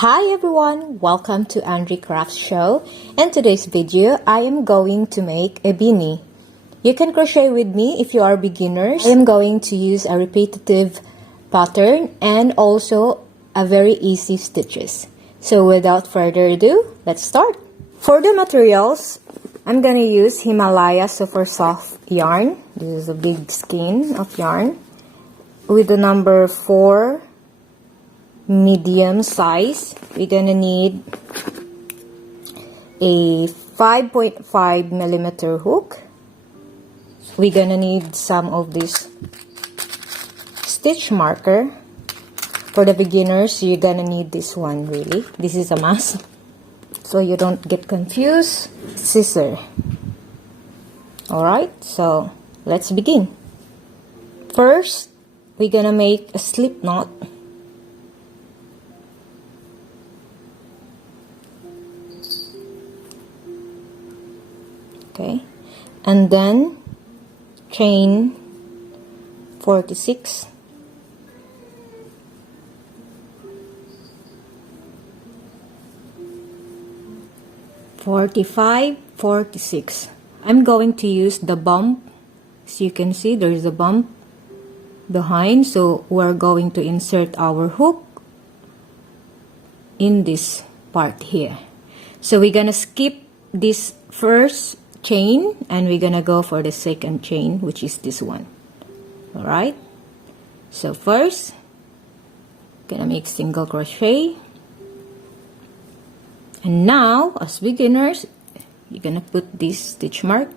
Hi everyone, welcome to Andre Crafts Show. In today's video, I am going to make a beanie. You can crochet with me if you are beginners. I am going to use a repetitive pattern and also a very easy stitches. So without further ado, let's start. For the materials, I'm gonna use Himalaya Super Soft yarn. This is a big skein of yarn with the number 4 medium size. We're gonna need a 5.5 millimeter hook. We're gonna need some of this stitch marker. For the beginners, you're gonna need this one, really. This is a must, so you don't get confused. Scissor. Alright, so let's begin. First, we're gonna make a slip knot. Okay, and then chain 46, I'm going to use the bump. As you can see, there is a bump behind, so we're going to insert our hook in this part here. So we're gonna skip this first chain and we're gonna go for the second chain, which is this one. Alright, so first gonna make single crochet, and now as beginners you're gonna put this stitch mark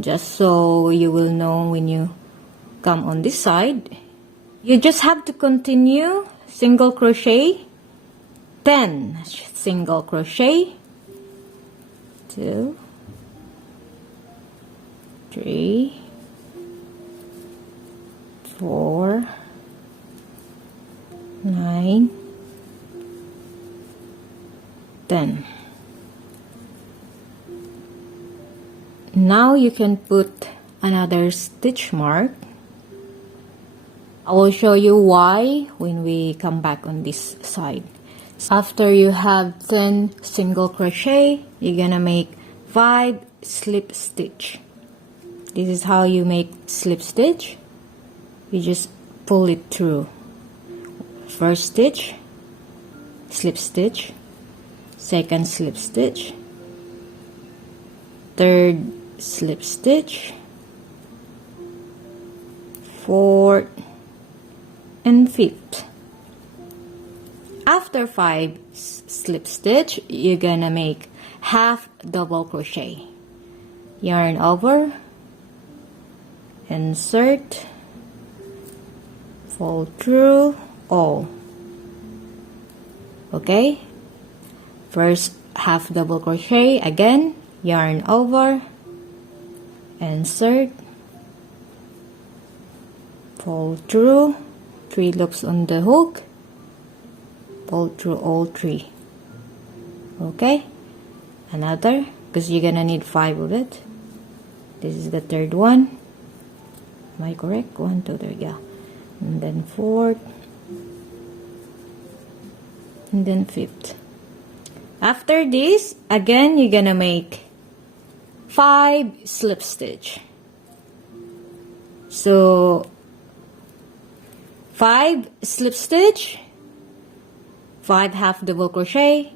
just so you will know when you come on this side. You just have to continue single crochet, 10 single crochet, 2, 3, 4, 9, 10. Now you can put another stitch mark. I will show you why when we come back on this side. After you have 10 single crochet, you're gonna make 5 slip stitch. This is how you make slip stitch. You just pull it through. First stitch, slip stitch, second slip stitch, third slip stitch, fourth, and fifth. After 5 slip stitch, you're gonna make half double crochet. Yarn over, insert, fold through all. Okay, first half double crochet, again yarn over, insert, fold through, 3 loops on the hook, fold through all 3. Okay, another, because you're gonna need 5 of it. This is the third one. Am I correct? 1, 2, 3, yeah. And then 4th, and then 5th. After this, again you're gonna make 5 slip stitch. So 5 slip stitch, 5 half double crochet,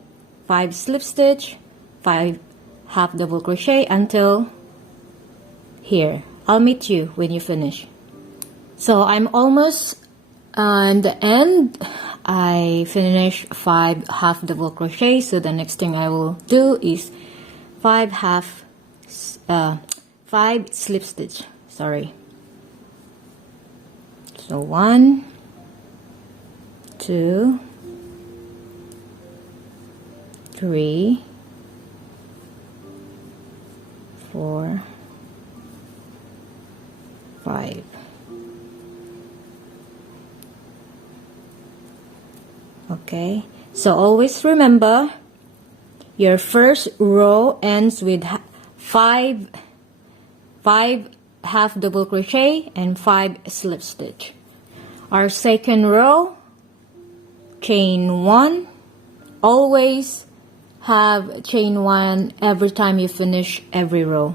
5 slip stitch, 5 half double crochet until here. I'll meet you when you finish. So I'm almost on the end. I finished 5 half double crochet, so the next thing I will do is 5 slip stitch, sorry. So 1, 2, 3, 4, 5. Okay, so always remember your first row ends with 5 half double crochet and 5 slip stitch. Our second row chain 1. Always have chain 1 every time you finish every row.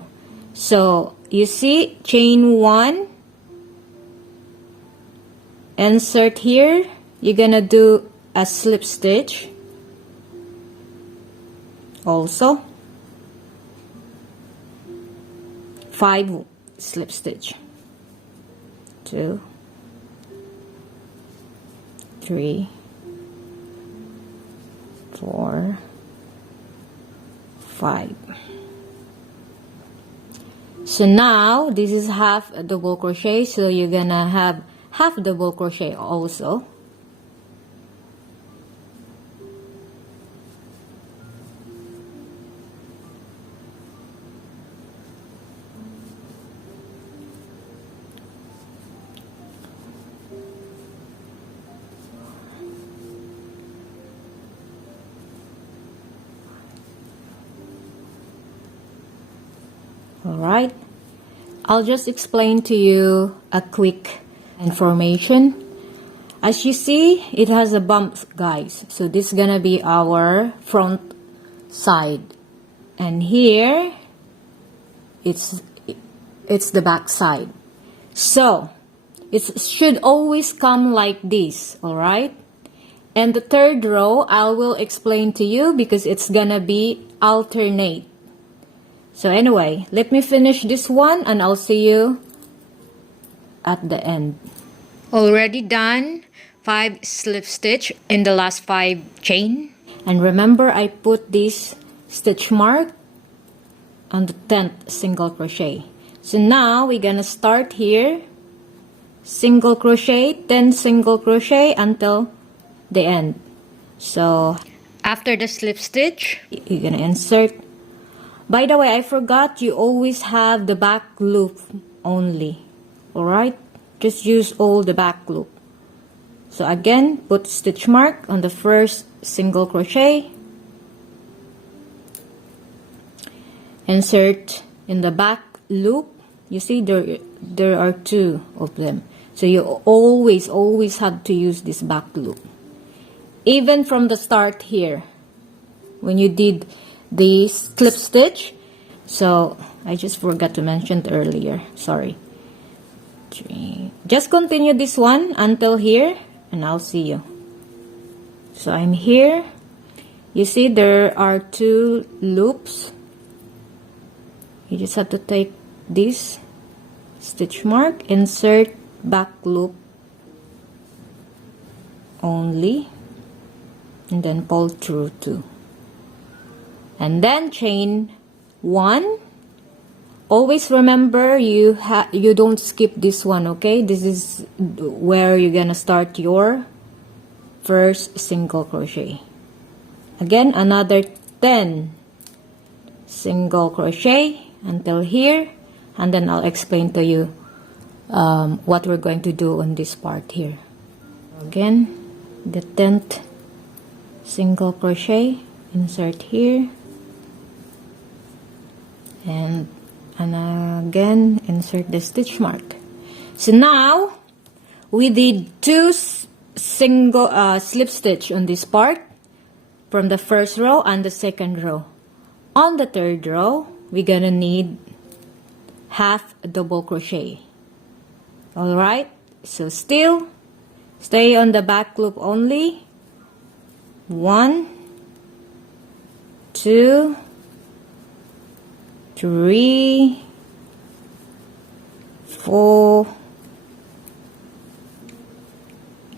So you see, chain 1, insert here, you're gonna do a slip stitch also, 5 slip stitch, 2, 3, 4, 5. So now this is half a double crochet, so you're gonna have half double crochet also. Alright, I'll just explain to you a quick information. As you see, it has a bump, guys. So this is gonna be our front side, and here it's the back side. So it should always come like this, alright? And the third row I will explain to you because it's gonna be alternate. So anyway, let me finish this one and I'll see you at the end. Already done 5 slip stitch in the last 5 chain. And remember, I put this stitch mark on the 10th single crochet. So now we're gonna start here, single crochet, 10 single crochet until the end. So after the slip stitch, you're gonna insert. By the way, I forgot, you always have the back loop only. Alright? Just use all the back loop. So again, put stitch mark on the first single crochet. Insert in the back loop. You see there are 2 of them. So you always have to use this back loop. Even from the start here, when you did the slip stitch. So I just forgot to mention earlier, sorry. 3. Just continue this one until here and I'll see you. So I'm here. You see there are 2 loops. You just have to take this stitch mark, insert back loop only, and then pull through 2. And then chain 1. Always remember, you don't skip this one, okay? This is where you're gonna start your first single crochet. Again, another 10 single crochet until here, and then I'll explain to you what we're going to do on this part here. Again, the 10th single crochet, insert here. And again, insert the stitch mark. So now we did 2 single slip stitch on this part from the first row and the second row. On the third row, we're gonna need half a double crochet. Alright, so still stay on the back loop only. 1, 2, 3, 4,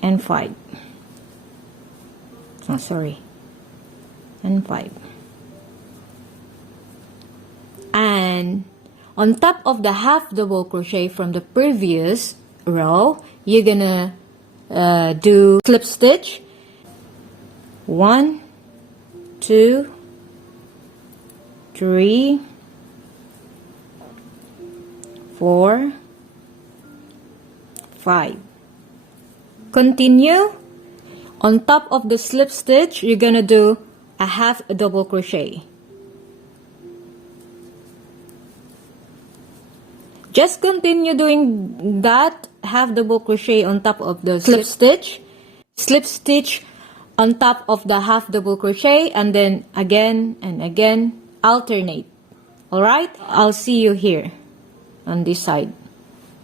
and 5. Oh, sorry. And 5. And on top of the half double crochet from the previous row, you're gonna do slip stitch. 1, 2, 3, 4, 5. Continue. On top of the slip stitch, you're gonna do a half double crochet. Just continue doing that half double crochet on top of the slip stitch. Slip stitch on top of the half double crochet, and then again and again, alternate. Alright, I'll see you here on this side.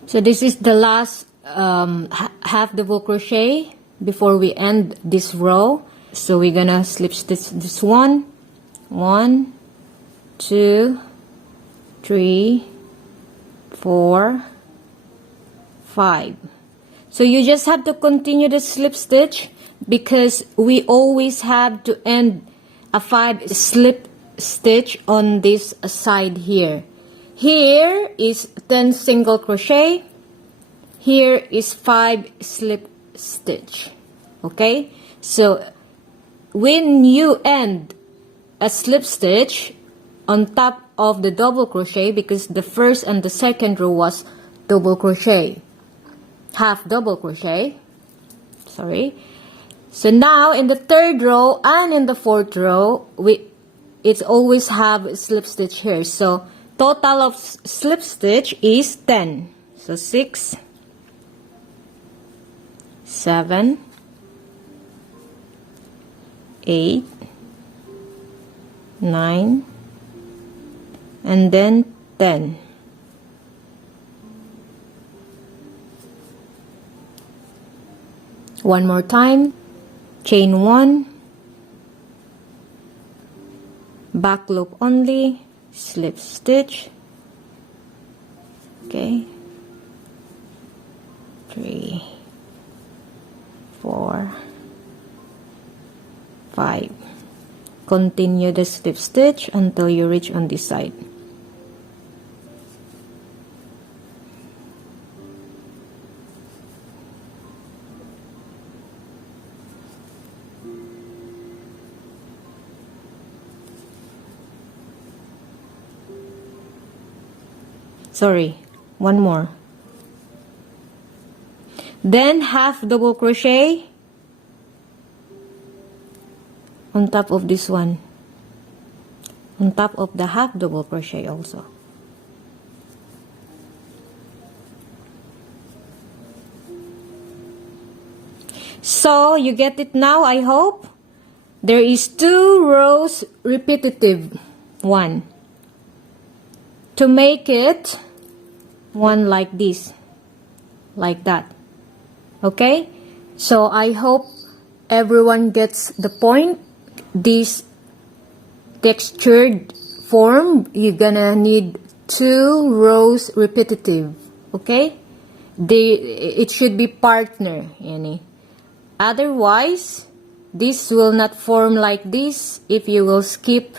So this is the last half double crochet before we end this row. So we're gonna slip stitch this one, 1, 2, 3, 4, 5. So you just have to continue the slip stitch because we always have to end a 5 slip stitch on this side here. Here is 10 single crochet. Here is 5 slip stitch. Okay, so when you end a slip stitch on top of the double crochet, because the first and the second row was double crochet, half double crochet, sorry. So now in the third row and in the fourth row, it's always have a slip stitch here. So total of slip stitch is 10. So 6, 7, 8, 9, and then 10. One more time, chain 1, back loop only, slip stitch, okay, 3, 4, 5. Continue the slip stitch until you reach on this side. Sorry, one more. Then half double crochet on top of this one, on top of the half double crochet also. So you get it now, I hope. There is 2 rows repetitive, 1. To make it one like this, like that. Okay, so I hope everyone gets the point. This textured form, you're gonna need 2 rows repetitive. Okay, it should be partner, yani. Otherwise this will not form like this if you will skip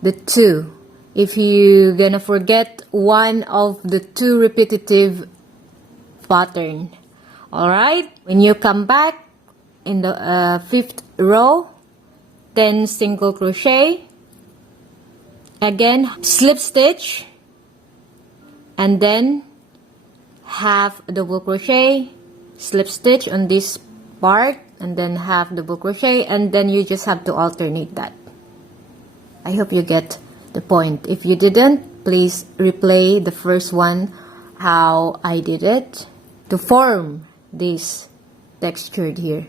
the 2. If you're gonna forget one of the 2 repetitive pattern. Alright, when you come back in the 5th row, 10 single crochet, again slip stitch, and then half double crochet, slip stitch on this part, and then half double crochet, and then you just have to alternate that. I hope you get the point. If you didn't, please replay the first one, how I did it to form this textured here.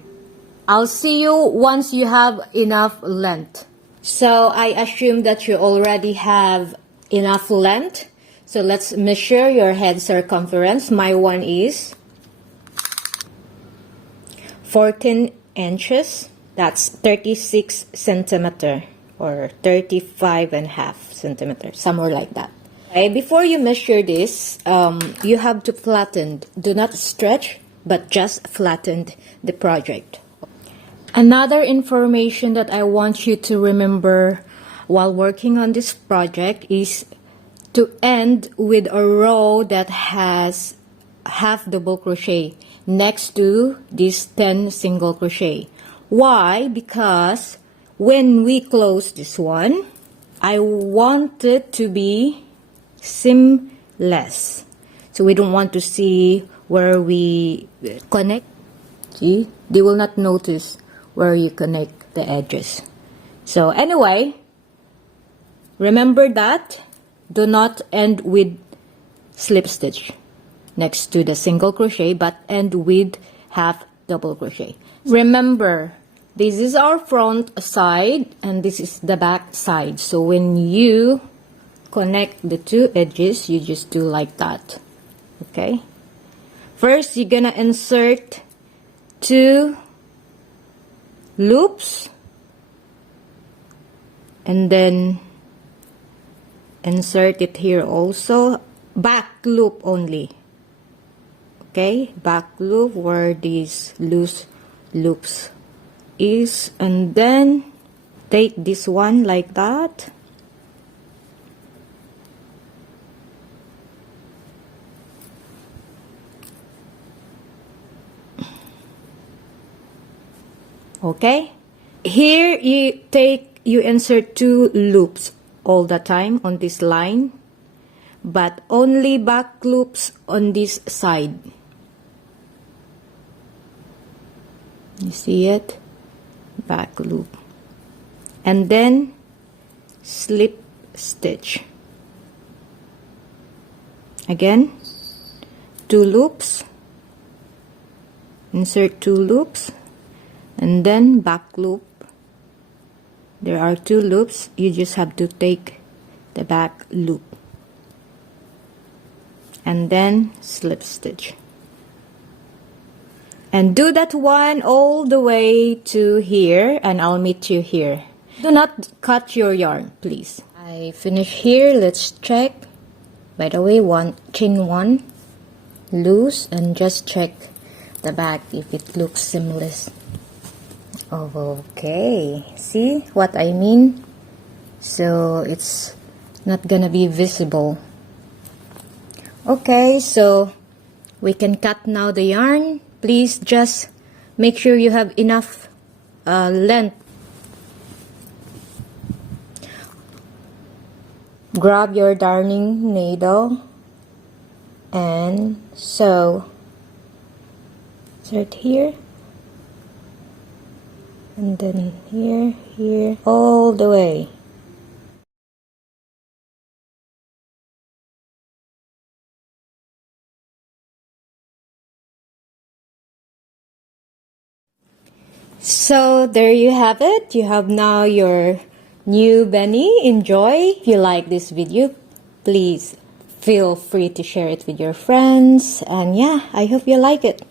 I'll see you once you have enough length. So I assume that you already have enough length. So let's measure your head circumference. My one is 14 inches. That's 36 centimeter. Or 35.5 centimeters, somewhere like that. Okay, before you measure this, you have to flatten. Do not stretch, but just flatten the project. Another information that I want you to remember while working on this project is to end with a row that has half double crochet next to this 10 single crochet. Why? Because when we close this one, I want it to be seamless. So we don't want to see where we connect. See, they will not notice where you connect the edges. So anyway, remember that. Do not end with slip stitch next to the single crochet, but end with half double crochet. Remember, this is our front side and this is the back side. So when you connect the two edges, you just do like that. Okay, first you're gonna insert 2 loops and then insert it here also, back loop only. Okay, back loop where these loose loops is, and then take this one like that. Okay, here you insert 2 loops all the time on this line, but only back loops on this side. You see it? Back loop. And then slip stitch. Again, 2 loops. Insert 2 loops. And then back loop. There are 2 loops. You just have to take the back loop. And then slip stitch. And do that one all the way to here, and I'll meet you here. Do not cut your yarn, please. I finish here. Let's check. By the way, chain 1 loose, and just check the back if it looks seamless. Okay, see what I mean? So it's not gonna be visible. Okay, so we can cut now the yarn. Please just make sure you have enough length. Grab your darning needle and sew. Insert here. And then here, here, all the way. So there you have it. You have now your new Beanie. Enjoy. If you like this video, please feel free to share it with your friends. And yeah, I hope you like it.